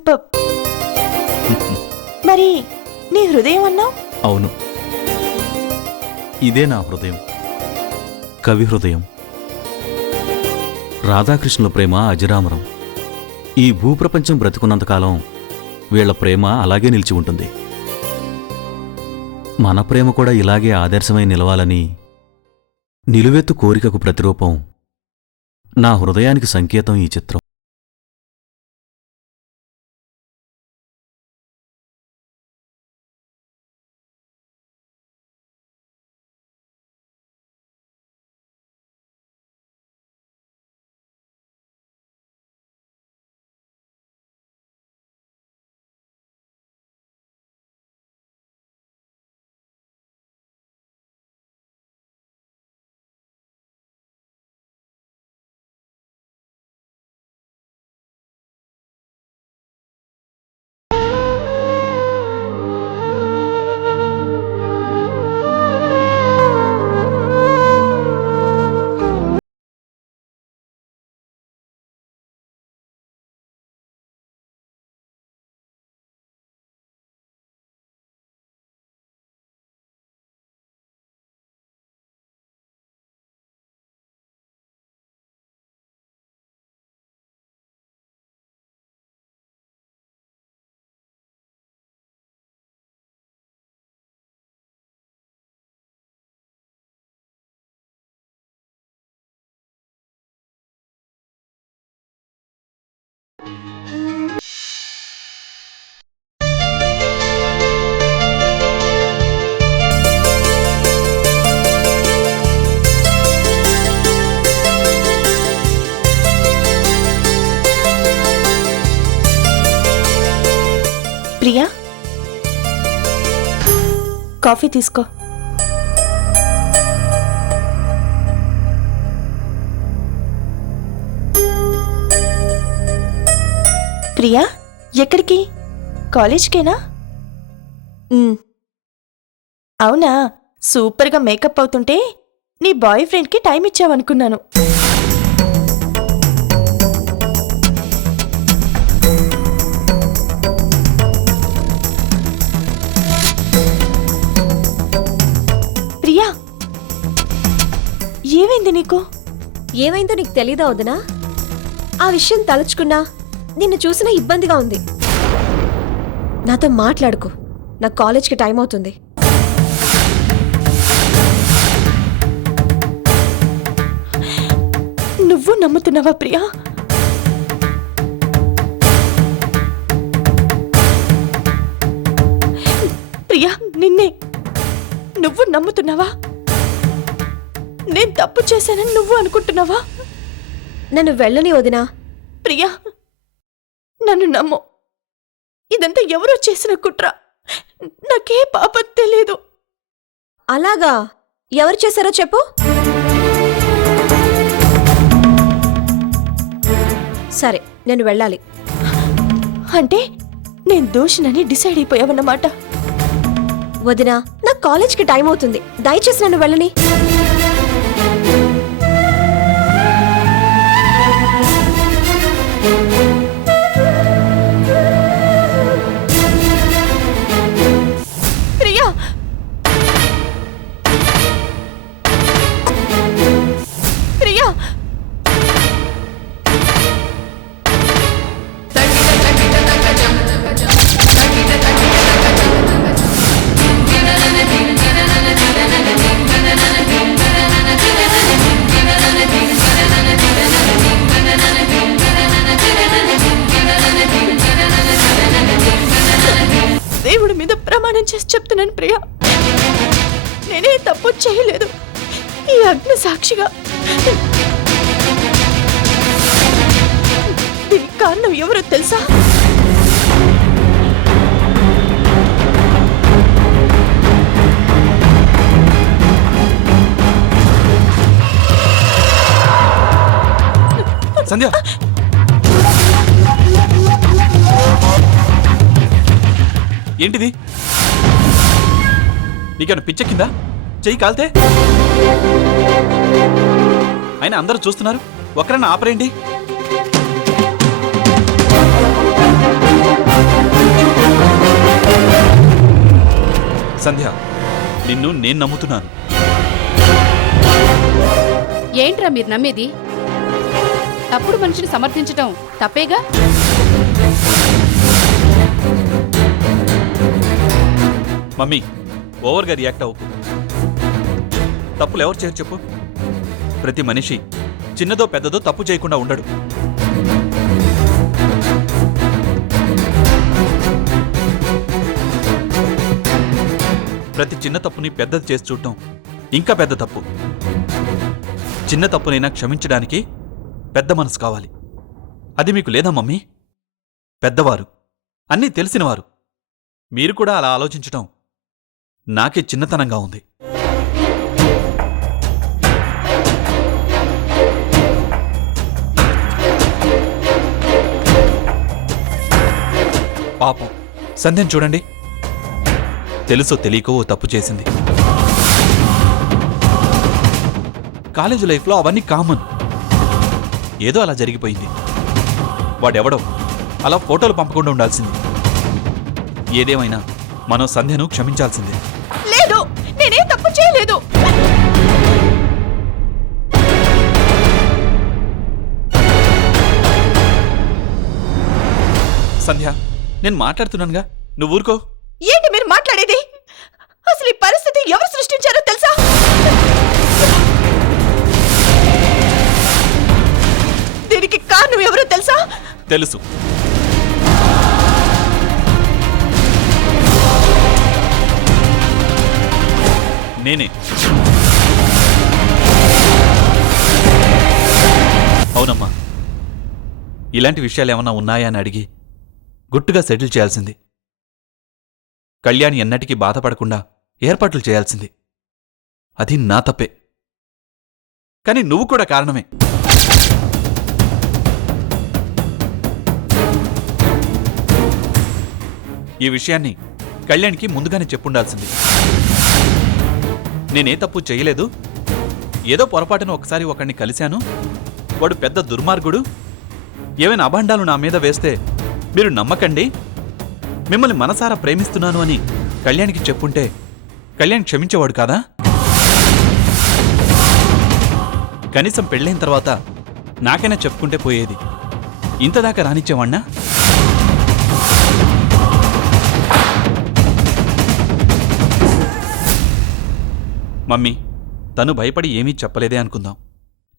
Super. మరి నీ హృదయం అన్నావు? అవును, ఇదే నా హృదయం, కవి హృదయం. రాధాకృష్ణుల ప్రేమ అజరామరం. ఈ భూప్రపంచం బ్రతికున్నంతకాలం వీళ్ల ప్రేమ అలాగే నిలిచి ఉంటుంది. మన ప్రేమ కూడా ఇలాగే ఆదర్శమై నిలవాలని నిలువెత్తు కోరికకు ప్రతిరూపం నా హృదయానికి సంకేతం ఈ చిత్రం. ప్రియా, కాఫీ తీసుకో. ప్రియా, ఎక్కడికి? కాలేజ్కేనా? అవునా, సూపర్గా మేకప్ అవుతుంటే నీ బాయ్ ఫ్రెండ్కి టైం ఇచ్చావనుకున్నాను. ప్రియా, ఏమైంది నీకు? ఏమైందో నీకు తెలీదా వదినా? ఆ విషయం తలుచుకున్నా నిన్ను చూసినా ఇబ్బందిగా ఉంది. నాతో మాట్లాడుకో, నాకు కాలేజ్కి టైం అవుతుంది. నువ్వు నమ్ముతున్నావా ప్రియా? ప్రియా, నిన్నే. నువ్వు నమ్ముతున్నావా? నేను తప్పు చేశానని నువ్వు అనుకుంటున్నావా? నన్ను వెళ్ళని వదినా. ప్రియా, నన్ను నమ్ము. ఇదంతా ఎవరో చేసిన కుట్ర. నాకే పాపం తెలీదు. అలాగా? ఎవరు చేశారో చెప్పు. సరే, నేను వెళ్ళాలి. అంటే నేను దోషినని డిసైడ్ అయిపోయావన్నమాట. వదినా, నాకు కాలేజ్కి టైం అవుతుంది, దయచేసి నన్ను వెళ్ళని. ప్రియా, ప్రియా, దేవుడి మీద ప్రమాణం చేసి చెప్తున్నాను ప్రియా, నేనే తప్పు చేయలేదు. ఈ అగ్ని సాక్షిగా. దీనికి కారణం ఎవరో తెలుసా? సంధ్య, ఏంటిది? నీకేమైనా పిచ్చెక్కిందా? చెయ్యి కాల్తే. అయినా అందరూ చూస్తున్నారు, ఒక్కరన్నా ఆపరేంటి? సంధ్య, నిన్ను నేను నమ్ముతున్నాను. ఏంట్రా మీరు నమ్మేది? తప్పుడు మనిషిని సమర్థించటం తప్పేగా? మమ్మీ, ఓవర్గా రియాక్ట్ అవ్వకు. తప్పులు ఎవరు చేయరు చెప్పు? ప్రతి మనిషి చిన్నదో పెద్దదో తప్పు చేయకుండా ఉండడు. ప్రతి చిన్న తప్పుని పెద్దది చేసి చూడటం ఇంకా పెద్ద తప్పు. చిన్న తప్పునైనా క్షమించడానికి పెద్ద మనసు కావాలి. అది మీకు లేదా మమ్మీ? పెద్దవారు, అన్నీ తెలిసినవారు, మీరు కూడా అలా ఆలోచించటం నాకే చిన్నతనంగా ఉంది. పాపం సంధ్యను చూడండి, తెలుసో తెలియకో ఓ తప్పు చేసింది. కాలేజీ లైఫ్లో అవన్నీ కామన్. ఏదో అలా జరిగిపోయింది. వాడెవడో అలా ఫోటోలు పంపకుండా ఉండాల్సింది. ఏదేమైనా మనం సంధ్యను క్షమించాల్సిందే. లేదు, నేనే తప్పు చేయలేదు. సంధ్య, నేను మాట్లాడుతున్నానుగా, నువ్వు ఊరుకో. ఏంటి మీరు మాట్లాడేది? అసలు ఈ పరిస్థితి ఎవరు సృష్టించారో తెలుసా? దీనికి కారణం ఎవరో తెలుసా? తెలుసు. నేనే. అవునమ్మా, ఇలాంటి విషయాలు ఏమన్నా ఉన్నాయా అని అడిగి గుట్టుగా సెటిల్ చేయాల్సింది. కళ్యాణి ఎన్నటికీ బాధపడకుండా ఏర్పాట్లు చేయాల్సింది. అది నా తప్పే. కానీ నువ్వు కూడా కారణమే. ఈ విషయాన్ని కళ్యాణ్కి ముందుగానే చెప్పుండాల్సింది. నేనే తప్పు చేయలేదు, ఏదో పొరపాటున ఒకసారి ఒకడిని కలిశాను, వాడు పెద్ద దుర్మార్గుడు, ఏమైనా అభాండాలు నా మీద వేస్తే మీరు నమ్మకండి, మిమ్మల్ని మనసారా ప్రేమిస్తున్నాను అని కళ్యాణ్కి చెప్పుంటే కళ్యాణ్ క్షమించేవాడు కాదా? కనీసం పెళ్ళైన తర్వాత నాకైనా చెప్పుకుంటే పోయేది. ఇంతదాకా రానిచ్చేవాణ్ణా? మమ్మీ, తను భయపడి ఏమీ చెప్పలేదే అనుకుందాం.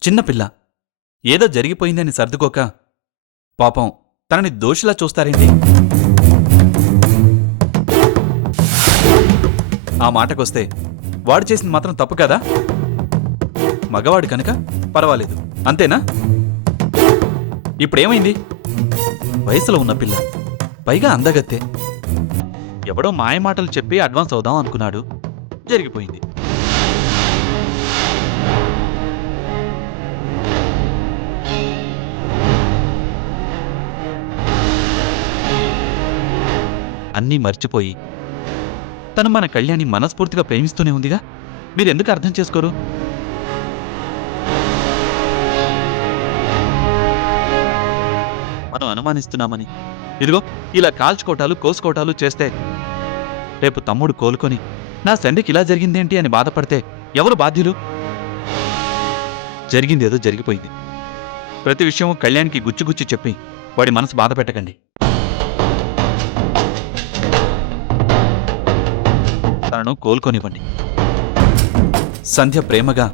చిన్నపిల్ల, ఏదో జరిగిపోయిందని సర్దుకోక పాపం తనని దోషిలా చూస్తారేంటి? ఆ మాటకొస్తే వాడు చేసింది మాత్రం తప్పు కదా? మగవాడు కనుక పర్వాలేదు, అంతేనా? ఇప్పుడేమైంది? వయసులో ఉన్న పిల్ల, పైగా అందగత్తే. ఎవడో మాయమాటలు చెప్పి అడ్వాన్స్ అవుదాం అనుకున్నాడు, జరిగిపోయింది. అన్నీ మర్చిపోయి తను మన కళ్యాణి మనస్ఫూర్తిగా ప్రేమిస్తూనే ఉందిగా. మీరెందుకు అర్థం చేసుకోరు? మనం అనుమానిస్తున్నామని ఇదిగో ఇలా కాల్చుకోటాలు కోసుకోటాలు చేస్తే రేపు తమ్ముడు కోలుకొని నా సండికి ఇలా జరిగిందేంటి అని బాధపడితే ఎవరు బాధ్యులు? జరిగిందేదో జరిగిపోయింది. ప్రతి విషయం కళ్యాణ్కి గుచ్చి చెప్పి వాడి మనసు బాధ పెట్టకండి. తనను కోలుకోనివ్వండి. సంధ్య ప్రేమగా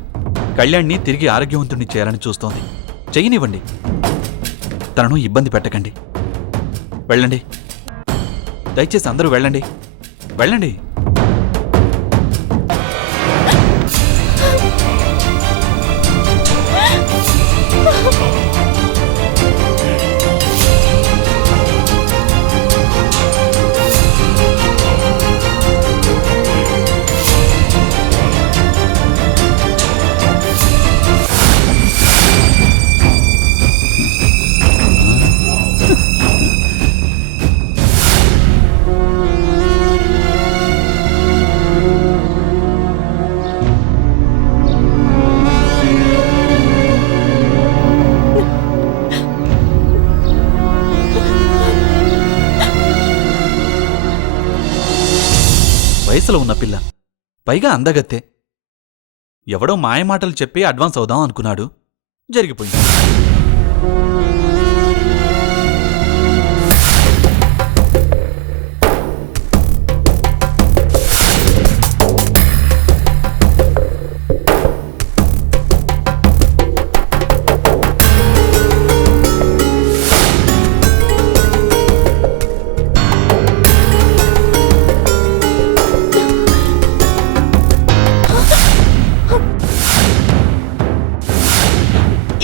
కళ్యాణ్ని తిరిగి ఆరోగ్యవంతుణ్ణి చేయాలని చూస్తోంది. చెయ్యనివ్వండి. తనను ఇబ్బంది పెట్టకండి. వెళ్ళండి, దయచేసి అందరూ వెళ్ళండి, వెళ్ళండి. వయసులో ఉన్న పిల్ల, పైగా అందగత్తే. ఎవడో మాయమాటలు చెప్పి అడ్వాన్స్ అవుదాం అనుకున్నాడు, జరిగిపోయింది.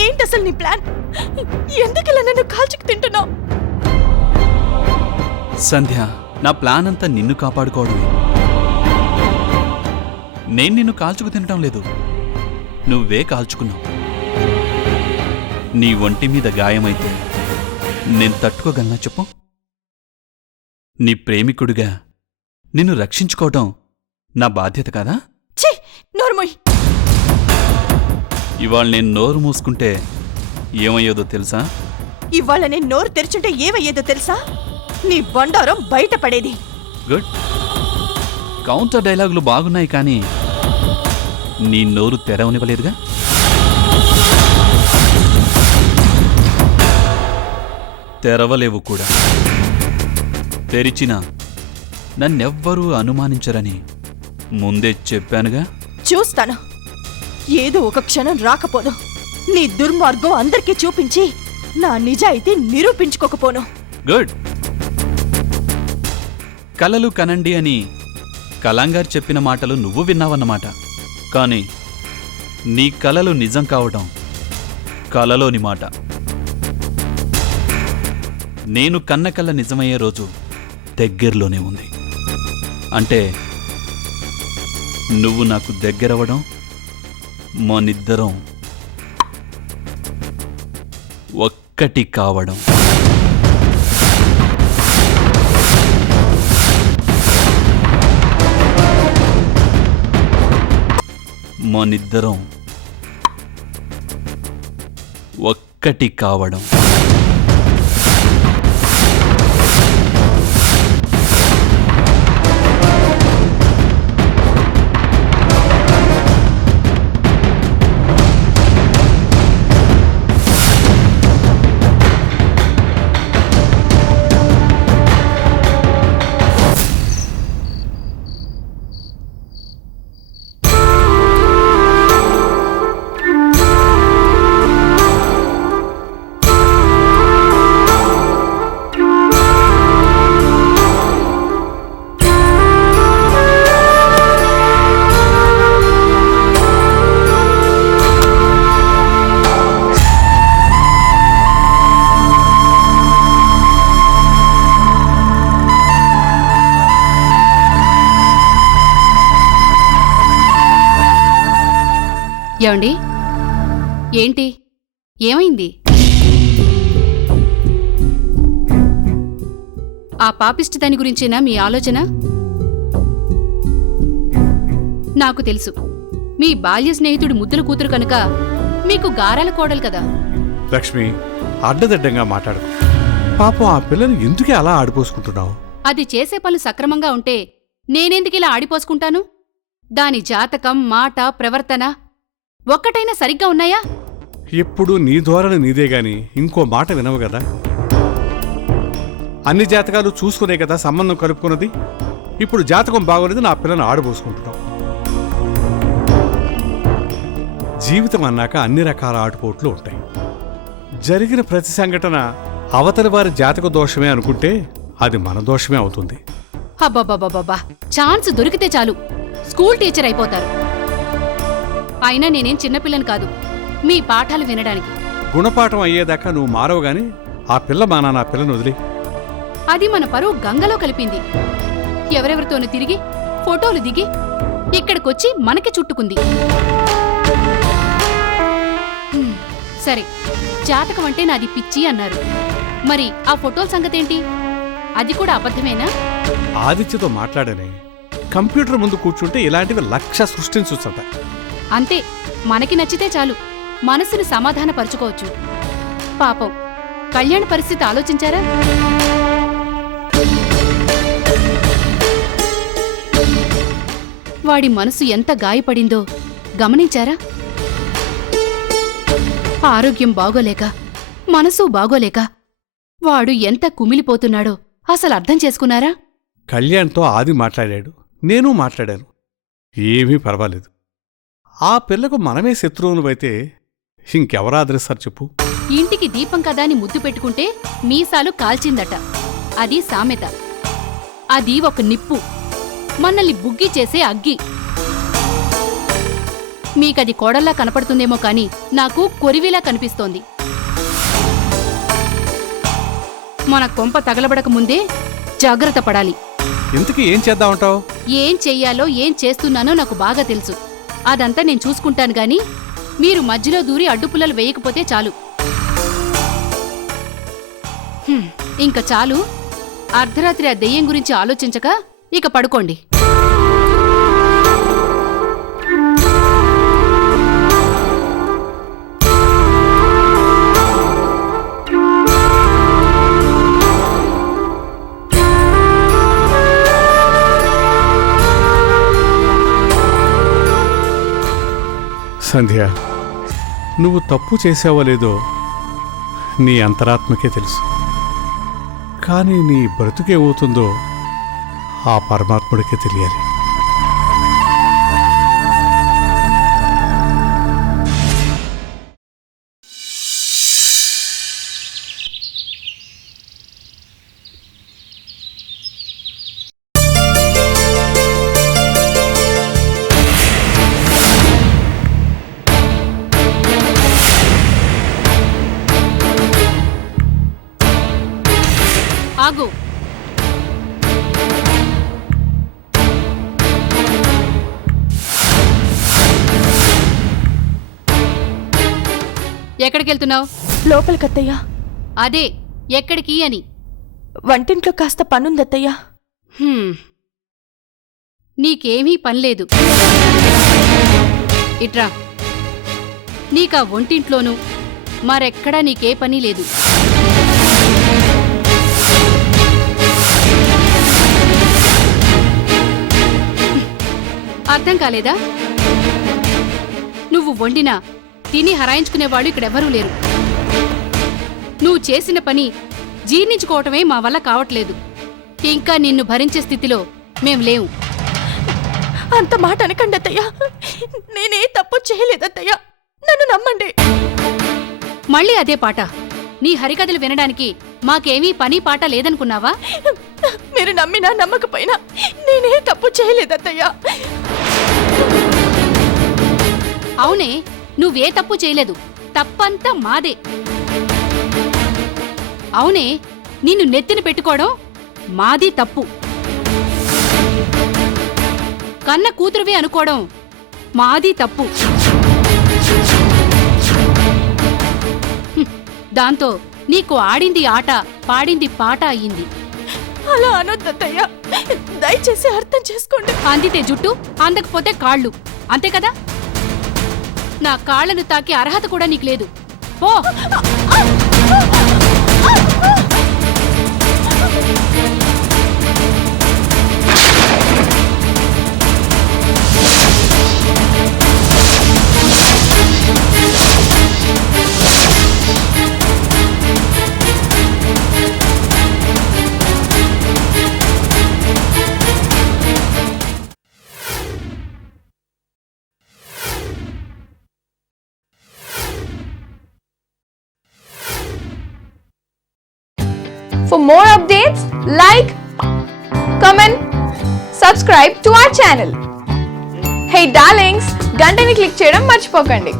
ఏంటి అసలు నీ ప్లాన్? ఎందుకు ఇలా నన్ను కాల్చుకు తింటున్నావు? సంధ్య, నా ప్లాన్ అంతా నిన్ను కాపాడుకోవడమే. నేను నిన్ను కాల్చుకు తినటం లేదు, నువ్వే కాల్చుకున్నావు. నీ ఒంటి మీద గాయమైతే నేను తట్టుకోగలనా చెప్పు? నీ ప్రేమికుడిగా నిన్ను రక్షించుకోవటం నా బాధ్యత కాదా? ఛీ, నోర్మోయ్. ఇవాళ నేను నోరు మూసుకుంటే ఏమయ్యేదో తెలుసా? ఇవాళ నేను నోరు తెరుచుంటే ఏమయ్యేదో తెలుసా? నీ బండారం బయటపడేది. గుడ్. కౌంటర్ డైలాగులు బాగున్నాయి, కానీ నీ నోరు తెరవనివ్వలేదుగా. తెరవలేవు కూడా. తెరిచినా నన్నెవ్వరూ అనుమానించరని ముందే చెప్పానుగా. చూస్తాను, ఏదో ఒక క్షణం రాకపోదు నీ దుర్మార్గం అందరికీ చూపించి నా నిజాయితీ నిరూపించుకోకపోను. గుడ్. కలలు కనండి అని కలాంగారు చెప్పిన మాటలు నువ్వు విన్నావన్నమాట. కానీ నీ కలలు నిజం కావడం కలలోని మాట. నేను కన్న కల నిజమయ్యే రోజు దగ్గరలోనే ఉంది. అంటే నువ్వు నాకు దగ్గరవడం, మనిద్దరం ఒక్కటి కావడం. మనిద్దరం ఒక్కటి కావడం. ఏమండి? ఏంటి, ఏమైంది? ఆ పాపిష్టి దాని గురించేనా మీ ఆలోచన? నాకు తెలుసు, మీ బాల్య స్నేహితుడి ముద్దుల కూతురు కనుక మీకు గారాల కోడలు కదా. లక్ష్మి, అడ్డదడ్డంగా మాట్లాడు. పాపం ఆ పిల్లని ఎందుకే అలా ఆడిపోసుకుంటున్నావు? అది చేసే పనులు సక్రమంగా ఉంటే నేనెందుకిలా ఆడిపోసుకుంటాను? దాని జాతకం, మాట, ప్రవర్తన ఒక్కటైనా సరిగ్గా ఉన్నాయా? ఎప్పుడు నీ ధోరణి నీదే గాని ఇంకో మాట వినవు కదా. అన్ని జాతకాలు చూసుకునే కదా సంబంధం కలుపుకున్నది. ఇప్పుడు జాతకం బాగోలేదు, నా పిల్లని ఆడబోసుకుంటున్నావు. జీవితం అన్నాక అన్ని రకాల ఆటుపోట్లు ఉంటాయి. జరిగిన ప్రతి సంఘటన అవతలి వారి జాతక దోషమే అనుకుంటే అది మన దోషమే అవుతుంది. అబ్బబ్బబ్బబ్బా, ఛాన్స్ దొరికితే చాలు స్కూల్ టీచర్ అయిపోతారు. అయినా నేనేం చిన్నపిల్లని కాదు మీ పాఠాలు వినడానికి. గుణపాఠం అయ్యేదాకా నువ్వు మారవు గాని ఆ పిల్ల మానా నా పిల్లని వదిలి. అది మన పరువు గంగలో కలిపింది. ఎవరెవరితోనూ తిరిగి ఫోటోలు దిగి ఇక్కడికొచ్చి మనకి చుట్టుకుంది. సరే, జాతకం అంటే నాది పిచ్చి అన్నారు. మరి ఆ ఫోటోల సంగతేంటి? అది కూడా అబద్ధమేనా? ఆదిత్యతో మాట్లాడనే, కంప్యూటర్ ముందు కూర్చుంటే ఇలాంటివి 1,00,000 సృష్టించొచ్చట. అంతే, మనకి నచ్చితే చాలు మనసుని సమాధానపరుచుకోవచ్చు. పాపం కళ్యాణ్ పరిస్థితి ఆలోచించారా? వాడి మనసు ఎంత గాయపడిందో గమనించారా? ఆరోగ్యం బాగోలేక, మనసు బాగోలేక వాడు ఎంత కుమిలిపోతున్నాడో అసలు అర్థం చేసుకున్నారా? కళ్యాణ్తో ఆది మాట్లాడాడు, నేను మాట్లాడాను. ఏమీ పర్వాలేదు. ఆ పిల్లకు మనమే శత్రువులమైతే ఇంకెవరు ఆదరిస్తారు చెప్పు? ఇంటికి దీపం కదా అని ముద్దు పెట్టుకుంటే మీసాలు కాల్చిందట. అది సామెత. అది ఒక నిప్పు, మనల్ని బుగ్గి చేసే అగ్గి. మీకది కోడల్లా కనపడుతుందేమో కాని నాకు కొరివిలా కనిపిస్తోంది. మన కొంప తగలబడక ముందే జాగ్రత్త పడాలి. ఇంతకీ ఏం చేద్దామంటావు? ఏం చెయ్యాలో ఏం చేస్తున్నానో నాకు బాగా తెలుసు. అదంతా నేను చూసుకుంటాను గాని మీరు మధ్యలో దూరి అడ్డుపుల్లలు వేయకపోతే చాలు. ఇంక చాలు. అర్ధరాత్రి ఆ దెయ్యం గురించి ఆలోచించక ఇక పడుకోండి. సంధ్య, నువ్వు తప్పు చేసావో లేదో నీ అంతరాత్మకే తెలుసు. కానీ నీ బ్రతుకేమవుతుందో ఆ పరమాత్ముడికే తెలియాలి. ఆగు. ఎక్కడికెళ్తున్నావు? లోపలికత్తయ్యా. అదే ఎక్కడికి అని. వంటింట్లో కాస్త పనుందత్తయ్యా. నీకేమీ పనిలేదు. ఇట్రా. నీకా ఒంటింట్లోనూ మరెక్కడా నీకే పని లేదు. అర్థం కాలేదా? నువ్వు వండినా తిని హరాయించుకునేవాళ్ళు ఇక్కడెవ్వరూ లేరు. నువ్వు చేసిన పని జీర్ణించుకోవటమే మా వల్ల కావట్లేదు. ఇంకా నిన్ను భరించే స్థితిలో మేం లేవు. అంత మాట అనకండి అత్తయ్యా. నేనే తప్పు చేయలేదత్తయ్యా, నన్ను నమ్మండి. మళ్ళీ అదే పాట. నీ హరికథలు వినడానికి మాకేమీ పని పాట లేదనుకున్నావా? మీరు నమ్మినా నమ్మకపోయినా నేనే తప్పు చేయలేదత్తయ్యా. అవునే, నువ్వే తప్పు చేయలేదు. తప్పంతా మాదే. అవునే, నిన్ను నెత్తిన పెట్టుకోవడం మాది తప్పు. కన్న కూతురువే అనుకోవడం మాది తప్పు. దాంతో నీకు ఆడింది ఆట, పాడింది పాట అయ్యింది. అలా అనొద్దత్తయ్యా, దయచేసి అర్థం చేసుకోండి. అందితే జుట్టు, అందకపోతే కాళ్ళు, అంతే కదా? నా కాళ్లను తాకే అర్హత కూడా నీకు లేదు. పో. For more updates, like, comment, subscribe to our channel. Hey darlings, గంటని click చేయడం మర్చిపోకండి.